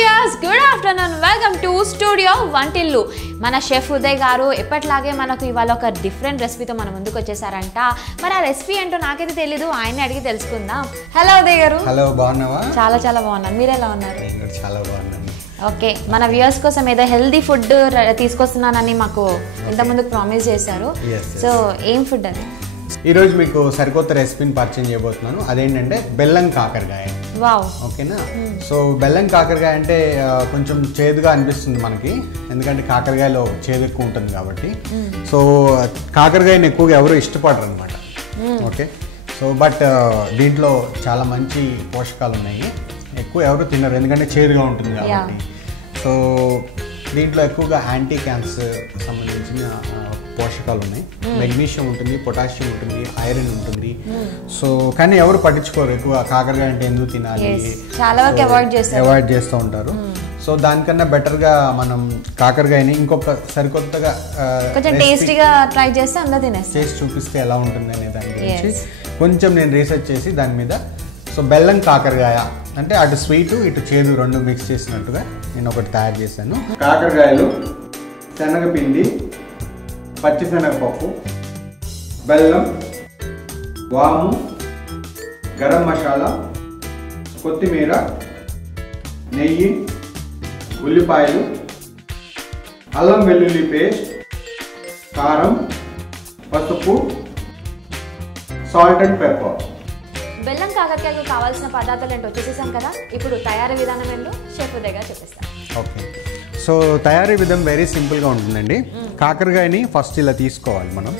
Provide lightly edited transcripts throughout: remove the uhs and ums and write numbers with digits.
Viewers, good afternoon. Welcome to studio Vantillu. మన chef Uday గారు ఎప్పటిలాగే మనకు ఇవాళ ఒక డిఫరెంట్ రెసిపీతో మన ముందుకు వచ్చేసారంట. మరి ఆ రెసిపీ ఏంటో నాకైతే తెలీదు, ఆయన అడిగి తెలుసుకుందాం. హలో ఉదయ్ గారు. హలో, బాగున్నావా? చాలా చాలా బాగున్నాను. మీరు ఎలా ఉన్నారు? చాలా బాగున్నాను. ఓకే, మన వ్యూయర్స్ కోసం ఏదో హెల్దీ ఫుడ్ తీసుకొస్తున్నానని మాకు ఇంతకుముందు ప్రామిస్ చేశారు. సో ఏం ఫుడ్ అది? ఈరోజు మీకు సరికొత్త రెసిపీని పరిచయం చేయబోతున్నాను. అదేంటంటే బెల్లం కాకరకాయ. వావ్, ఓకేనా? సో బెల్లం కాకరకాయ అంటే కొంచెం చేదుగా అనిపిస్తుంది మనకి, ఎందుకంటే కాకరకాయలో చేదు ఎక్కువ ఉంటుంది కాబట్టి. సో కాకరకాయని ఎక్కువగా ఎవరు ఇష్టపడరు అనమాట. ఓకే, సో బట్ దీంట్లో చాలా మంచి పోషకాలు ఉన్నాయి. ఎక్కువ ఎవరు తినరు ఎందుకంటే చేదుగా ఉంటుంది కాబట్టి. సో దీంట్లో ఎక్కువగా యాంటీ క్యాన్సర్ సంబంధించిన పోషకాలు ఉన్నాయి. మెగ్నీషియం ఉంటుంది, పొటాషియం ఉంటుంది, ఐరన్ ఉంటుంది. సో కానీ ఎవరు పట్టించుకోరు ఎక్కువ కాకరకాయ అంటే ఎందుకు తినాలి, చాలా వరకు అవాయిడ్ చేస్తూ ఉంటారు. సో దానికన్నా బెటర్గా మనం కాకరకాయని ఇంకొక సరికొత్తగా టేస్టీగా ట్రై చేస్తే అందరూ తినేస్తారు. చేసి చూపిస్తే ఎలా ఉంటుంది అనే దాని గురించి కొంచెం నేను రీసెర్చ్ చేసి దాని మీద, సో బెల్లం కాకరకాయ అంటే అటు స్వీటు ఇటు చేదు రెండు మిక్స్ చేసినట్టుగా నేను ఒకటి తయారు చేశాను. కాకరకాయలు, శనగపిండి, పచ్చిశనగపప్పు, బెల్లం, వాము, గరం మసాలా, కొత్తిమీర, నెయ్యి, ఉల్లిపాయలు, అల్లం వెల్లుల్లి పేస్ట్, కారం, పసుపు, సాల్ట్ అండ్ పెప్పర్. బెల్లం కాకరకాయకు కావాల్సిన పదార్థాలు ఏంటో వచ్చేసేసాం కదా. ఇప్పుడు తయారీ విధానం ఏంటో షెఫ్ దగ్గర చూపిస్తాం. ఓకే, సో తయారీ విధానం వెరీ సింపుల్గా ఉంటుందండి. కాకరకాయని ఫస్ట్ ఇలా తీసుకోవాలి మనం.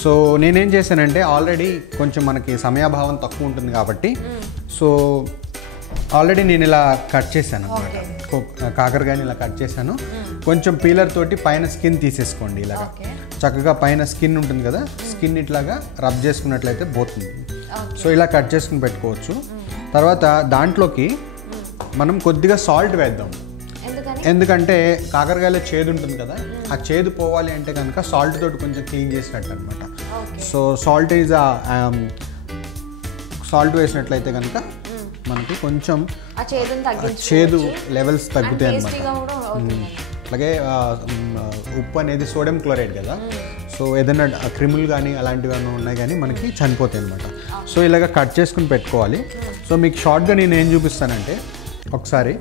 సో నేనేం చేశానంటే ఆల్రెడీ కొంచెం మనకి సమయాభావం తక్కువ ఉంటుంది కాబట్టి, సో ఆల్రెడీ నేను ఇలా కట్ చేశాను అనమాట. కాకరకాయని ఇలా కట్ చేశాను. కొంచెం పీలర్ తోటి పైన స్కిన్ తీసేసుకోండి. ఇలాగా చక్కగా పైన స్కిన్ ఉంటుంది కదా, స్కిన్ ఇట్లాగా రబ్ చేసుకున్నట్లయితే పోతుంది. సో ఇలా కట్ చేసుకుని పెట్టుకోవచ్చు. తర్వాత దాంట్లోకి మనం కొద్దిగా సాల్ట్ వేద్దాం. ఎందుకంటే కాకరకాయలో చేదు ఉంటుంది కదా, ఆ చేదు పోవాలి అంటే కనుక సాల్ట్ తోటి కొంచెం క్లీన్ చేసినట్టు అనమాట. సో సాల్ట్ వేసినట్లయితే కనుక మనకి కొంచెం చేదు లెవెల్స్ తగ్గుతాయి అనమాట. అలాగే ఉప్పు అనేది సోడియం క్లోరైడ్ కదా, సో ఏదైనా క్రిములు కానీ అలాంటివి ఏమైనా ఉన్నాయి కానీ మనకి చనిపోతాయి అనమాట. సో ఇలాగ కట్ చేసుకుని పెట్టుకోవాలి. సో మీకు షార్ట్గా నేను ఏం చూపిస్తానంటే ఒకసారి,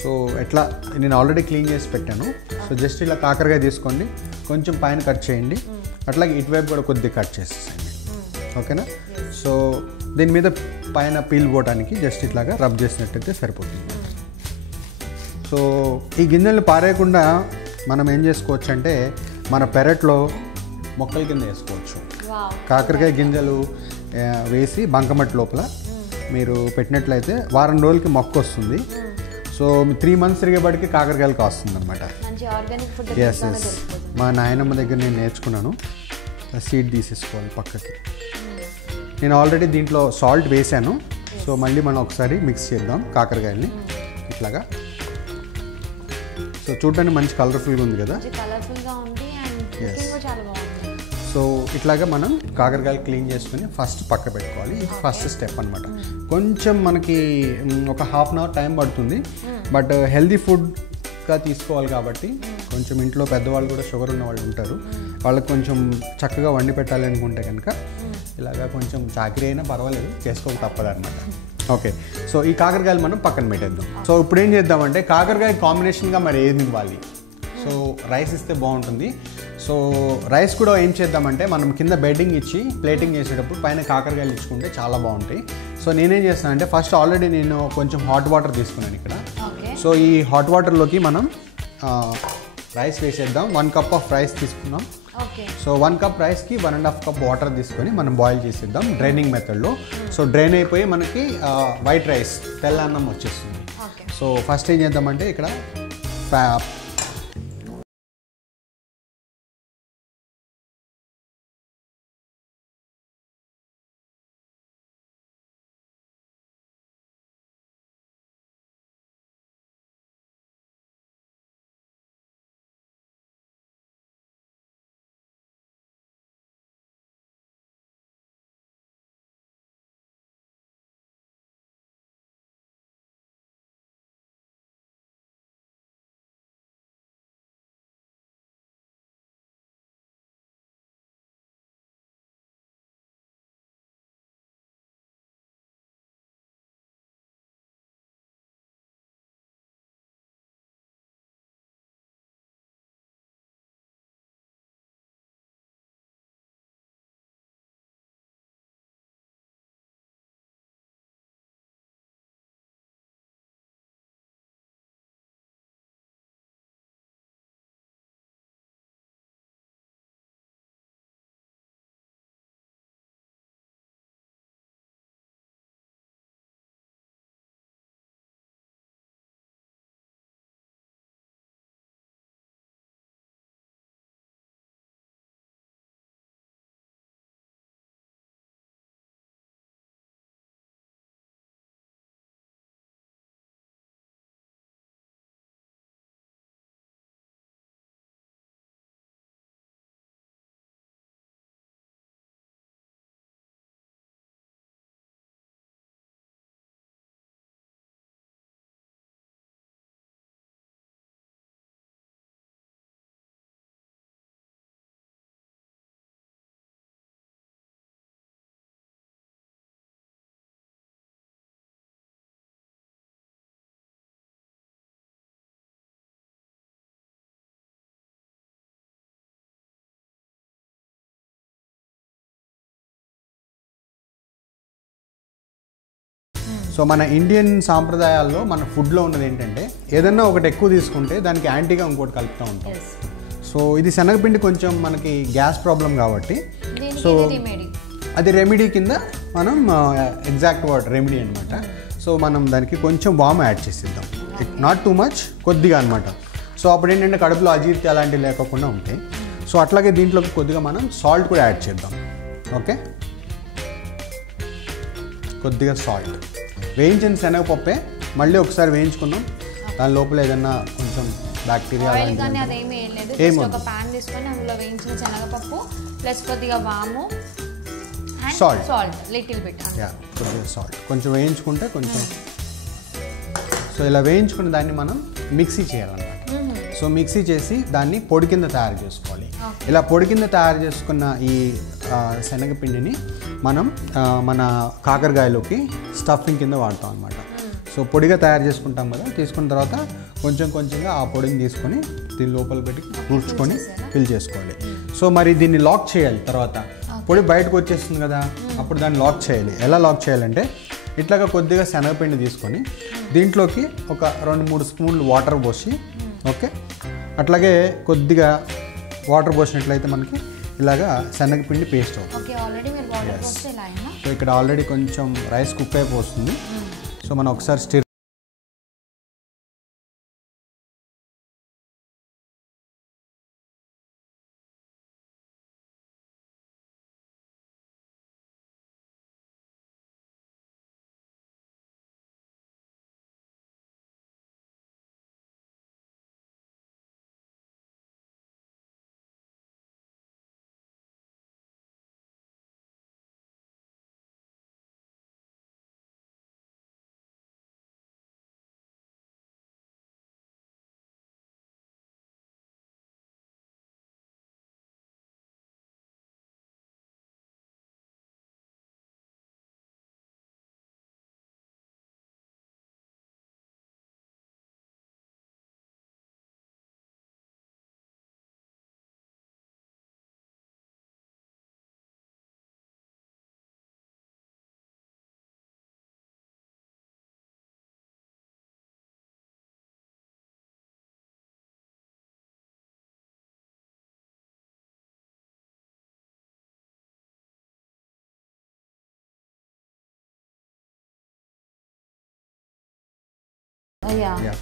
సో ఎట్లా నేను ఆల్రెడీ క్లీన్ చేసి పెట్టాను. సో జస్ట్ ఇలా కాకరకాయ తీసుకోండి, కొంచెం పైన కట్ చేయండి, అట్లాగే ఇటువైపు కూడా కొద్దిగా కట్ చేసేయండి. ఓకేనా? సో దీని మీద పైన పీల్ పోవడానికి జస్ట్ ఇట్లాగా రబ్ చేసినట్టయితే సరిపోతుంది. సో ఈ గింజలు పారేయకుండా మనం ఏం చేసుకోవచ్చు అంటే మన పెరట్లో మొక్కల కింద వేసుకోవచ్చు. కాకరకాయ గింజలు వేసి బంకమట్టి లోపల మీరు పెట్టినట్లయితే వారం రోజులకి మొక్క వస్తుంది. సో 3 months తిరిగేపటికి కాకరకాయలు కాస్తుంది అనమాట. ఎస్ ఎస్, మా నాయనమ్మ దగ్గర నేను నేర్చుకున్నాను. సీడ్ తీసేసుకోవాలి పక్కకి. నేను ఆల్రెడీ దీంట్లో సాల్ట్ వేసాను. సో మళ్ళీ మనం ఒకసారి మిక్స్ చేద్దాం కాకరకాయలని ఇట్లాగా. సో చూడడానికి మంచి కలర్ఫుల్గా ఉంది కదా. సో ఇట్లాగా మనం కాకరకాయలు క్లీన్ చేసుకుని ఫస్ట్ పక్క పెట్టుకోవాలి. ఇది ఫస్ట్ స్టెప్ అనమాట. కొంచెం మనకి ఒక ½ hour టైం పడుతుంది, బట్ హెల్దీ ఫుడ్గా తీసుకోవాలి కాబట్టి కొంచెం ఇంట్లో పెద్దవాళ్ళు కూడా షుగర్ ఉన్న వాళ్ళు ఉంటారు, వాళ్ళకి కొంచెం చక్కగా వండి పెట్టాలి అనుకుంటే కనుక ఇలాగా కొంచెం చాకరీ అయినా పర్వాలేదు, చేసుకోక తప్పదు అనమాట. ఓకే, సో ఈ కాకరకాయలు మనం పక్కన పెట్టేద్దాం. సో ఇప్పుడు ఏం చేద్దామంటే కాకరకాయ కాంబినేషన్గా మరి ఏది ఇవ్వాలి? సో రైస్ ఇస్తే బాగుంటుంది. సో రైస్ కూడా ఏం చేద్దామంటే మనం కింద బెడ్డింగ్ ఇచ్చి ప్లేటింగ్ చేసేటప్పుడు పైన కాకరకాయలు ఇచ్చుకుంటే చాలా బాగుంటాయి. సో నేనేం చేస్తానంటే ఫస్ట్ ఆల్రెడీ నేను కొంచెం హాట్ వాటర్ తీసుకున్నాను ఇక్కడ. సో ఈ హాట్ వాటర్లోకి మనం రైస్ వేసేద్దాం. 1 cup ఆఫ్ రైస్ తీసుకున్నాం. సో 1 cup రైస్కి 1.5 cup వాటర్ తీసుకొని మనం బాయిల్ చేసేద్దాం డ్రైనింగ్ మెథడ్లో. సో డ్రైన్ అయిపోయి మనకి వైట్ రైస్, తెల్ల అన్నం వచ్చేస్తుంది. సో ఫస్ట్ ఏం చేద్దామంటే ఇక్కడ సో మన ఇండియన్ సాంప్రదాయాల్లో మన ఫుడ్లో ఉన్నది ఏంటంటే ఏదన్నా ఒకటి ఎక్కువ తీసుకుంటే దానికి యాంటీగా ఇంకోటి కలుపుతూ ఉంటాం. సో ఇది శనగపిండి కొంచెం మనకి గ్యాస్ ప్రాబ్లం కాబట్టి సో అది రెమెడీ కింద మనం ఎగ్జాక్ట్ వర్డ్ రెమెడీ అనమాట. సో మనం దానికి కొంచెం వామ్ యాడ్ చేసిద్దాం, నాట్ టూ మచ్, కొద్దిగా అనమాట. సో అప్పుడు ఏంటంటే కడుపులో అజీర్తి అలాంటివి లేకుండా ఉంటాయి. సో అట్లాగే దీంట్లోకి కొద్దిగా మనం సాల్ట్ కూడా యాడ్ చేద్దాం. ఓకే, కొద్దిగా సాల్ట్. వేయించిన శనగపప్పే మళ్ళీ ఒకసారి వేయించుకున్నాం, దాని లోపల ఏదన్నా కొంచెం బ్యాక్టీరియా ఒక పాన్ తీసుకొని అందులో వేయించిన శనగపప్పు ప్లస్ కొద్దిగా వాము, సాల్ట్ లిటిల్ బిట్, కొద్దిగా సాల్ట్ కొంచెం వేయించుకుంటే కొంచెం. సో ఇలా వేయించుకున్న దాన్ని మనం మిక్సీ చేయాలన్నమాట. సో మిక్సీ చేసి దాన్ని పొడి కింద తయారు చేసుకోవాలి. ఇలా పొడి కింద తయారు చేసుకున్న ఈ శనగపిండిని మనం మన కాకరకాయలోకి స్టఫింగ్ కింద వాడతాం అనమాట. సో పొడిగా తయారు చేసుకుంటాం కదా, తీసుకున్న తర్వాత కొంచెం కొంచెంగా ఆ పొడిని తీసుకొని దీని లోపల పెట్టి కూర్చుకొని ఫిల్ చేసుకోవాలి. సో మరి దీన్ని లాక్ చేయాలి. తర్వాత పొడి బయటకు వచ్చేస్తుంది కదా, అప్పుడు దాన్ని లాక్ చేయాలి. ఎలా లాక్ చేయాలంటే ఇట్లాగా కొద్దిగా శనగపిండి తీసుకొని దీంట్లోకి ఒక 2-3 స్పూన్లు వాటర్ పోసి, ఓకే, అట్లాగే కొద్దిగా వాటర్ పోసినట్లయితే మనకి ఇలాగా శనగపిండి పేస్ట్ అవుతుంది. సో ఇక్కడ ఆల్రెడీ కొంచెం రైస్ కుక్ అయిపోతుంది. సో మనం ఒకసారి స్టిర్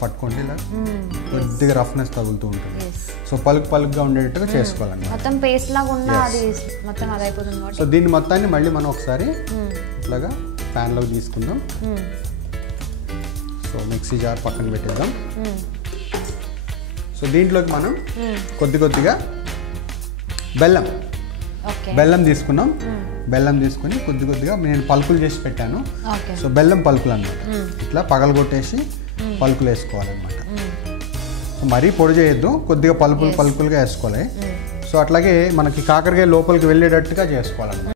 పట్టుకోండి, ఇలా కొద్దిగా రఫ్నెస్ తగులుతూ ఉంటుంది. సో పలుకుగా ఉండేటట్టుగా చేసుకోవాలండి. మొత్తం పేస్ట్ లాగా ఉన్న అది మొత్తం అది అయిపోతుంది. సో దీన్ని మొత్తాన్ని మళ్ళీ మనం ఒకసారి ఇట్లాగా ప్యాన్లోకి తీసుకుందాం. సో మిక్సీ జార్ పక్కన పెట్టేద్దాం. సో దీంట్లోకి మనం కొద్దిగా బెల్లం తీసుకున్నాం. బెల్లం తీసుకొని కొద్దిగా నేను పలుకులు చేసి పెట్టాను. సో బెల్లం పలుకులు అన్నమాట, ఇట్లా పగలగొట్టేసి పలుకులు వేసుకోవాలన్నమాట. మరీ పొడి చేయొద్దు, కొద్దిగా పలుకులుగా వేసుకోవాలి. సో అట్లాగే మనకి కాకరకాయ లోపలికి వెళ్ళేటట్టుగా చేసుకోవాలన్నమాట.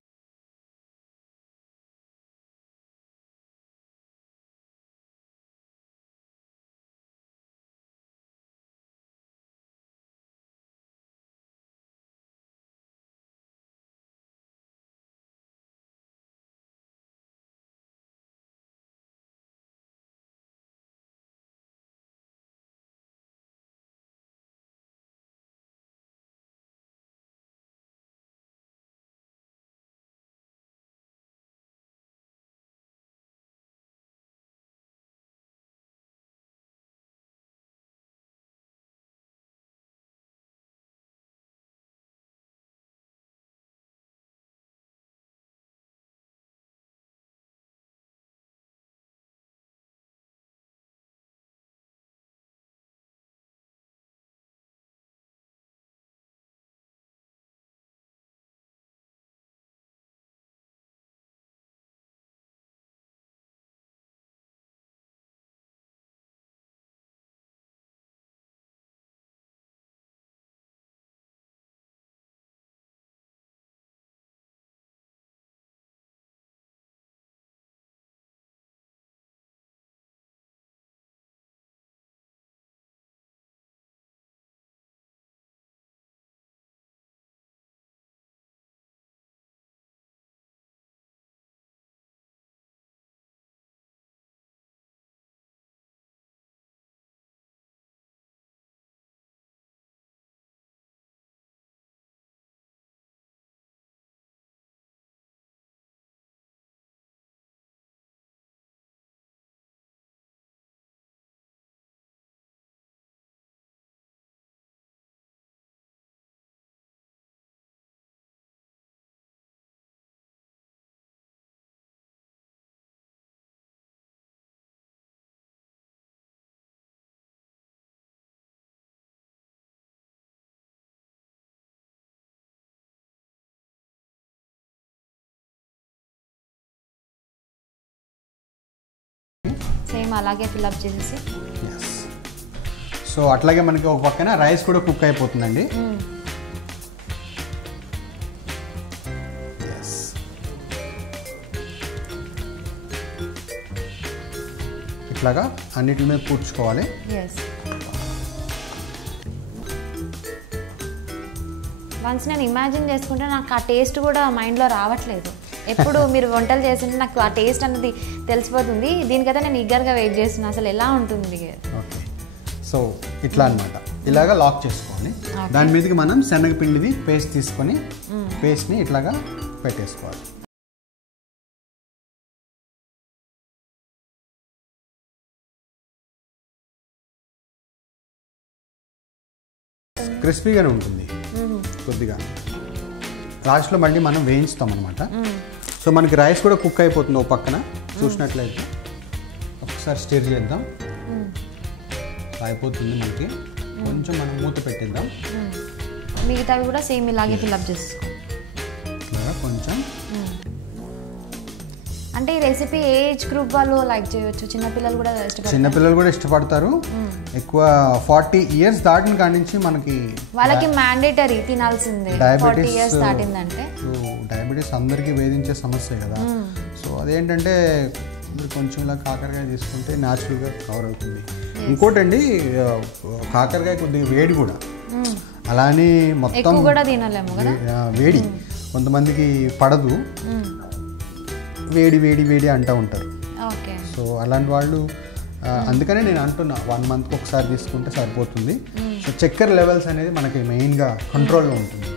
సేమ్ అలాగే ఫిల్అప్ చేసేసి. సో అట్లాగే మనకి ఒక పక్కన రైస్ కూడా కుక్ అయిపోతుందండి. ఇట్లాగా అన్నిటి మీద కూర్చుకోవాలి. వన్స్ నేను ఇమాజిన్ చేసుకుంటే నాకు ఆ టేస్ట్ కూడా మైండ్లో రావట్లేదు. ఎప్పుడు మీరు వంటలు చేస్తుంటే నాకు ఆ టేస్ట్ అనేది తెలిసిపోతుంది. దీనికైతే నేను ఈగర్గా వెయిట్ చేస్తున్నాను అసలు ఎలా ఉంటుంది. ఓకే, సో ఇట్లా అనమాట, ఇలాగా లాక్ చేసుకోవాలి. దాని మీదకి మనం శనగపిండిది పేస్ట్ తీసుకొని పేస్ట్ని ఇట్లాగా పెట్టేసుకోవాలి. క్రిస్పీగానే ఉంటుంది కొద్దిగా. లాస్ట్లో మళ్ళీ మనం వేయించుతాం అనమాట. సో మనకి రైస్ కూడా కుక్ అయిపోతుంది ఓ పక్కన. చూసినట్లయితే ఒకసారి స్టిర్ చేద్దాం. అయిపోతుంది మనకి. కొంచెం మనం మూత పెట్టిద్దాం. మిగతావి కూడా సేమ్ ఇలాగే ఫిల్అప్ చేసుకో. కొంచెం అంటే ఈ రెసిపీ ఏ ఏజ్ గ్రూప్ వాళ్ళు లైక్ చేయొచ్చు? చిన్నపిల్లలు కూడా ఇష్టపడతారు. చిన్నపిల్లలు కూడా ఇష్టపడతారు. ఎక్కువ 40 years దాటిన కాడి నుంచి మనకి వాళ్ళకి మ్యాండేటరీ తినాల్సిందే. 40 years దాటిందంటే డయాబెటీస్ అందరికీ వేధించే సమస్య కదా. సో అదేంటంటే మీరు కొంచెం ఇలా కాకరకాయ తీసుకుంటే న్యాచురల్గా కవర్ అవుతుంది. ఇంకోటండి, కాకరకాయ కొద్దిగా వేడి కూడా, అలానే మొత్తం కూడా తినలేము కదా వేడి. కొంతమందికి పడదు, వేడి వేడి వేడి అంటూ ఉంటారు. సో అలాంటి వాళ్ళు, అందుకనే నేను అంటున్నా 1 monthకి ఒకసారి తీసుకుంటే సరిపోతుంది. సో చక్కెర లెవెల్స్ అనేది మనకి మెయిన్గా కంట్రోల్లో ఉంటుంది.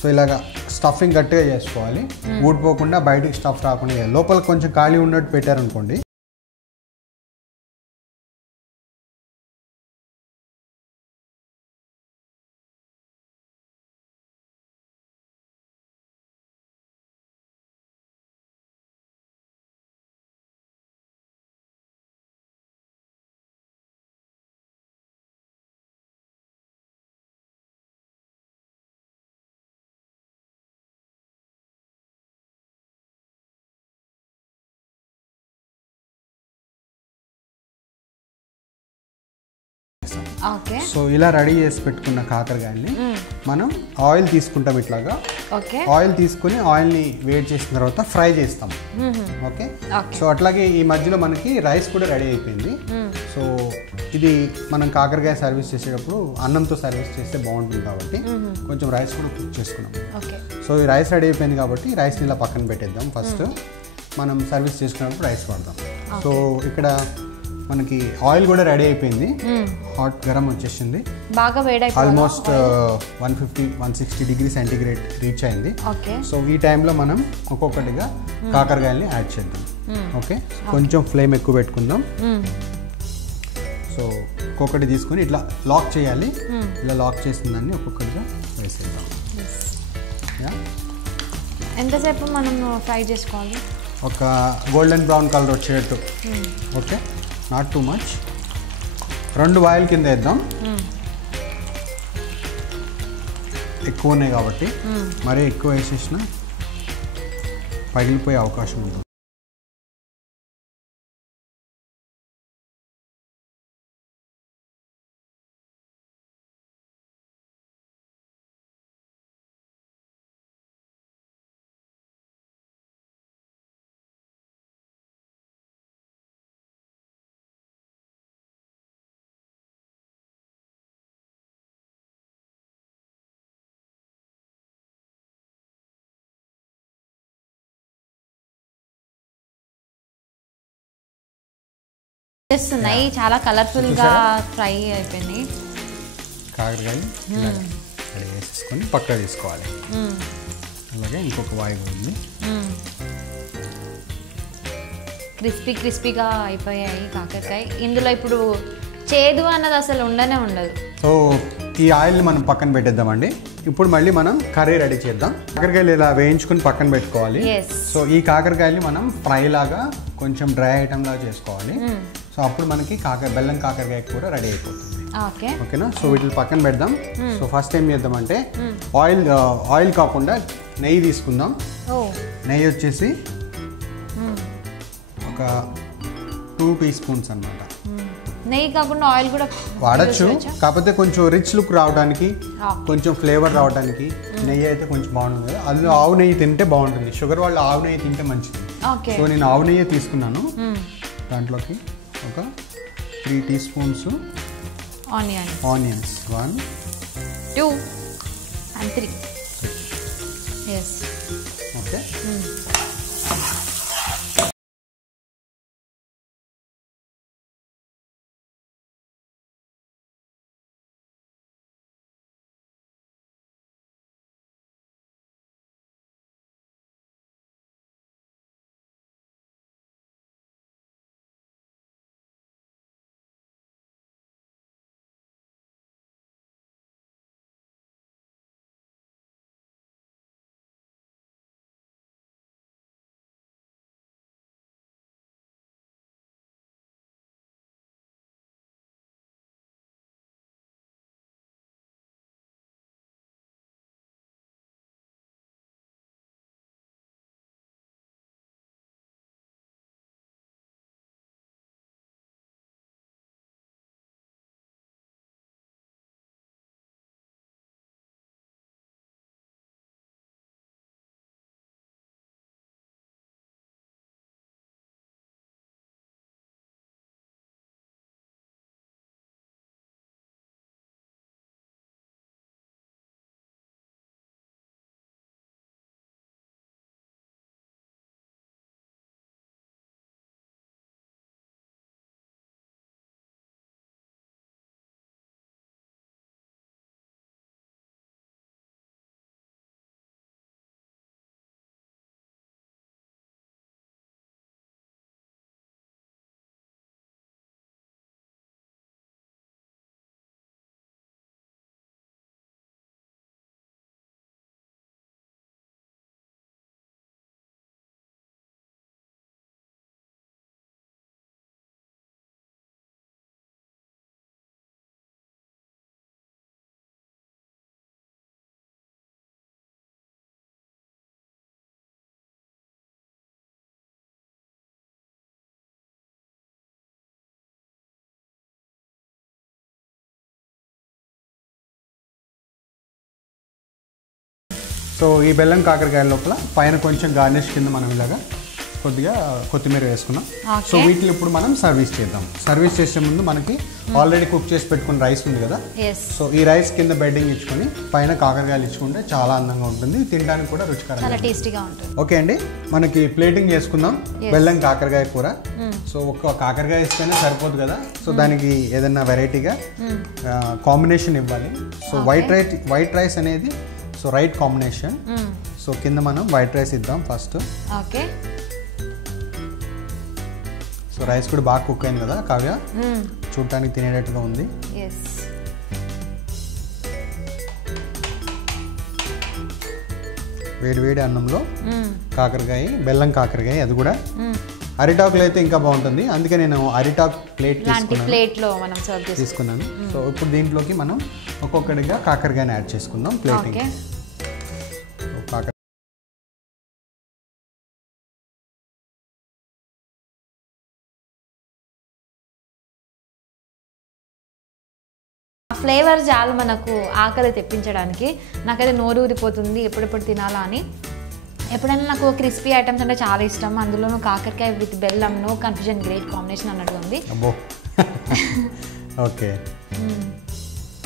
సో ఇలాగా స్టఫింగ్ గట్టిగా చేసుకోవాలి, ఊడిపోకుండా బయటకి స్టఫ్ రాకుండా. లోపల కొంచెం ఖాళీ ఉన్నట్టు పెట్టారనుకోండి, సో ఇలా రెడీ చేసి పెట్టుకున్న కాకరకాయల్ని మనం ఆయిల్ తీసుకుంటాం. ఇట్లాగా ఆయిల్ తీసుకుని ఆయిల్ని వేడి చేసిన తర్వాత ఫ్రై చేస్తాం. ఓకే, సో అట్లాగే ఈ మధ్యలో మనకి రైస్ కూడా రెడీ అయిపోయింది. సో ఇది మనం కాకరకాయ సర్వీస్ చేసేటప్పుడు అన్నంతో సర్వీస్ చేస్తే బాగుంటుంది కాబట్టి కొంచెం రైస్ కూడా కుక్ చేసుకున్నాం. సో ఈ రైస్ రెడీ అయిపోయింది కాబట్టి రైస్ని ఇలా పక్కన పెట్టేద్దాం. ఫస్ట్ మనం సర్వీస్ చేసుకున్నప్పుడు రైస్ వాడదాం. సో ఇక్కడ మనకి ఆయిల్ కూడా రెడీ అయిపోయింది. హాట్ గరం వచ్చేసింది, బాగా వేడి, ఆల్మోస్ట్ 150-160 degrees సెంటిగ్రేడ్ రీచ్ అయింది. సో ఈ టైంలో మనం ఒక్కొక్కటిగా కాకరకాయల్ని యాడ్ చేద్దాం. ఓకే, కొంచెం ఫ్లేమ్ ఎక్కువ పెట్టుకుందాం. సో ఒక్కొక్కటి తీసుకొని ఇట్లా లాక్ చేయాలి. ఇలా లాక్ చేసిన దాన్ని ఒక్కొక్కటిగా వేసేద్దాం. ఎంతసేపు మనం ఫ్రై చేసుకోవాలి? ఒక గోల్డెన్ బ్రౌన్ కలర్ వచ్చేటట్టు. Okay, not too much. 2 voile కింద వేద్దాం, ఎక్కువ ఉన్నాయి కాబట్టి. మరీ ఎక్కువ వేసేసిన పగిలిపోయే అవకాశం ఉంటుంది. చేస్తున్నాయి, చాలా కలర్ఫుల్ గా ఫ్రై అయిపోయినాయి. కాకరకాయలు రెడీ వేసేసుకొని పక్కన తీసుకోవాలి. అలాగే ఇంకొక వాయి ఉంది, క్రిస్పీగా అయిపోయాయి కాకరకాయ. ఇందులో ఇప్పుడు చేదు అన్నది అసలు ఉండనే ఉండదు. సో ఈ ఆయిల్ని మనం పక్కన పెట్టేద్దామండి. ఇప్పుడు మళ్ళీ మనం కర్రీ రెడీ చేద్దాం. కాకరకాయలు ఇలా వేయించుకుని పక్కన పెట్టుకోవాలి. సో ఈ కాకరకాయని మనం ఫ్రై లాగా కొంచెం డ్రై ఐటమ్ లాగా చేసుకోవాలి. సో అప్పుడు మనకి బెల్లం కాకరకాయ కూర రెడీ అయిపోతుంది. ఓకేనా? సో వీటిని పక్కన పెడదాం. సో ఫస్ట్ ఏం చేద్దామంటే ఆయిల్ కాకుండా నెయ్యి తీసుకుందాం. నెయ్యి వచ్చేసి ఒక 2 టీ స్పూన్స్ అన్నమాట. నెయ్యి కాకుండా ఆయిల్ కూడా వాడచ్చు, కాకపోతే కొంచెం రిచ్ లుక్ రావడానికి, కొంచెం ఫ్లేవర్ రావడానికి నెయ్యి అయితే కొంచెం బాగుంటుంది కదా. అందులో ఆవు నెయ్యి తింటే బాగుంటుంది. షుగర్ వాళ్ళు ఆవు నెయ్యి తింటే మంచిది. సో నేను ఆవు నెయ్యి తీసుకున్నాను. దాంట్లోకి ఒక 3 teaspoons onions 1 2 and 3. Yes. Okay. So ఈ బెల్లం కాకరకాయ లోపల పైన కొంచెం గార్నిష్ కింద మనం ఇలాగా కొద్దిగా కొత్తిమీర వేసుకున్నాం. సో వీటిని ఇప్పుడు మనం సర్వీస్ చేద్దాం. సర్వీస్ చేసే ముందు మనకి ఆల్రెడీ కుక్ చేసి పెట్టుకున్న రైస్ ఉంది కదా. సో ఈ రైస్ కింద బెడ్డింగ్ ఇచ్చుకొని పైన కాకరకాయలు ఇచ్చుకుంటే చాలా అందంగా ఉంటుంది, తినడానికి కూడా రుచికరంగా ఉంటుంది. ఓకే అండి, మనకి ప్లేటింగ్ చేసుకుందాం బెల్లం కాకరకాయ కూర. సో ఒక్క కాకరకాయ ఇస్తేనే సరిపోదు కదా, సో దానికి ఏదైనా వెరైటీగా కాంబినేషన్ ఇవ్వాలి. సో వైట్ రైస్ అనేది సో రైట్ కాంబినేషన్. సో కింద మనం వైట్ రైస్ ఇద్దాం ఫస్ట్. ఓకే. సో రైస్ కూడా బాగా కుక్ అయింది కదా కావ్య, చూడటానికి తినేటట్టుగా ఉంది. వేడి వేడి అన్నంలో కాకరకాయ, బెల్లం కాకరకాయ, అది కూడా అరిటాకులు అయితే ఇంకా బాగుంటుంది. అందుకే నేను అరిటాకు ప్లేట్ తీసుకున్నాను. సో ఇప్పుడు దీంట్లోకి మనం ఒక్కొక్కటిగా కాకరకాయని యాడ్ చేసుకుందాం ప్లేటింగ్. ఫ్లేవర్ చాలు మనకు ఆకలి తెప్పించడానికి. నాకైతే నోరు ఊరిపోతుంది ఎప్పుడెప్పుడు తినాలా అని. ఎప్పుడైనా నాకు క్రిస్పీ ఐటమ్స్ అంటే చాలా ఇష్టం, అందులోనూ కాకరకాయ విత్ బెల్లం, నో కన్ఫ్యూజన్, గ్రేట్ కాంబినేషన్ అన్నట్టు ఉంది. ఓకే,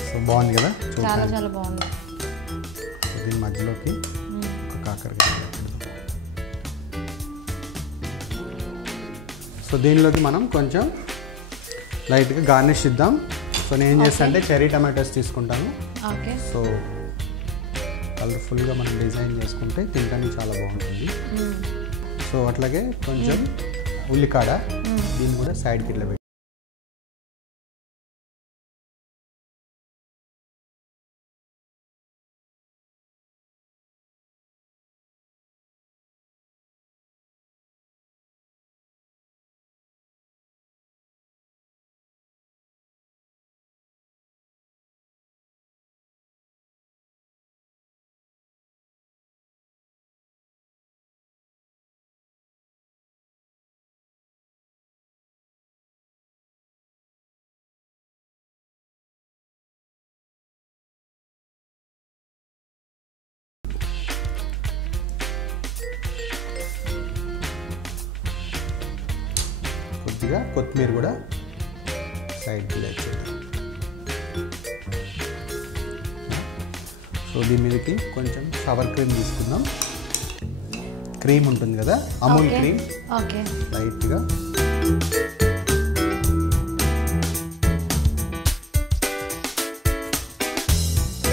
సో బాగుంది కదా, చాలా చాలా బాగుంది. దీని మధ్యలోకి కాకరకాయ. సో దీనిలోకి మనం కొంచెం లైట్గా గార్నిష్ ఇద్దాం. సో నేను ఏం చేస్తాను అంటే చెర్రీ టమాటోస్ తీసుకుంటాను. సో కలర్ఫుల్గా మనం డిజైన్ చేసుకుంటే తినడానికి చాలా బాగుంటుంది. సో అట్లాగే కొంచెం ఉల్లికాడ, దీన్ని కూడా సైడ్కి ఇట్లా లాస్ట్గా కొత్తిమీర కూడా సైడ్కి లేచేద్దాం. సో దీని మీదకి కొంచెం సవర్ క్రీమ్ తీసుకుందాం. క్రీమ్ ఉంటుంది కదా, అమూల్ క్రీమ్ లైట్గా.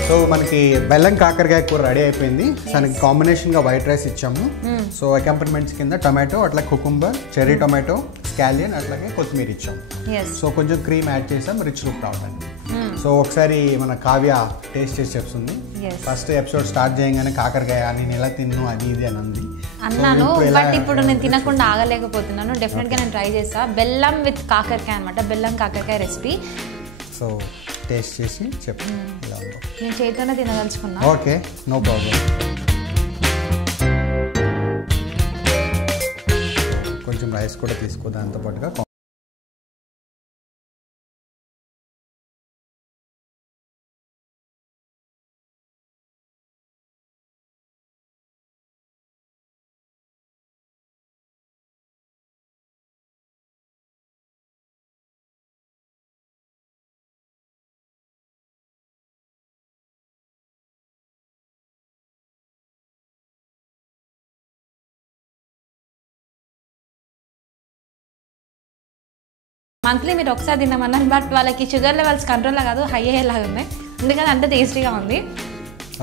సో మనకి బెల్లం కాకరకాయ కూర రెడీ అయిపోయింది. దానికి కాంబినేషన్గా వైట్ రైస్ ఇచ్చాము. సో అకాంపనిమెంట్స్ కింద టొమాటో, అట్లా కుకుంబర్, చెర్రీ టొమాటో, స్కాలియన్, అట్లాగే కొత్తిమీర ఇచ్చాము. సో కొంచెం క్రీమ్ యాడ్ చేసాం రిచ్ లుక్ రావడానికి. సో ఒకసారి మన కావ్య టేస్ట్ చేసి చెప్తుంది. ఫస్ట్ ఎపిసోడ్ స్టార్ట్ చేయగానే కాకరకాయ నేను ఎలా తిన్ను అది ఇది అని అంది అన్నాను. బట్ ఇప్పుడు నేను తినకుండా ఆగలేకపోతున్నాను. డెఫినెట్గా నేను ట్రై చేస్తా. బెల్లం విత్ కాకరకాయ అనమాట, బెల్లం కాకరకాయ రెసిపీ. సో టేస్ట్ చేసి చెప్పు ఎలా ఉందో. నేను చేతితోనే తినదలుచుకున్నా. Okay, no problem. కొంచెం రైస్ కూడా తీసుకో దాంతో పాటుగా. మంత్లీ మీరు ఒకసారి తిన్నామన్నారు, బట్ వాళ్ళకి షుగర్ లెవెల్స్ కంట్రోల్లో కాదు, హై అయ్యేలాగా ఉన్నాయి. ఎందుకంటే అంత టేస్టీగా ఉంది.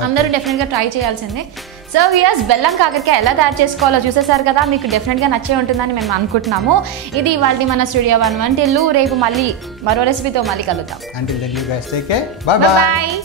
అందరూ డెఫినెట్గా ట్రై చేయాల్సిందే. సో వ్యూయర్స్, బెల్లం కాకరకాయ ఎలా తయారు చేసుకోవాలో చూసేసారు కదా. మీకు డెఫినెట్గా నచ్చే ఉంటుందని మేము అనుకుంటున్నాము. ఇది ఇవాళ మన స్టూడియో 1 వంటిల్లు. రేపు మళ్ళీ మరో రెసిపీతో మళ్ళీ కలుద్దాం. Until then, you guys take care. Bye bye.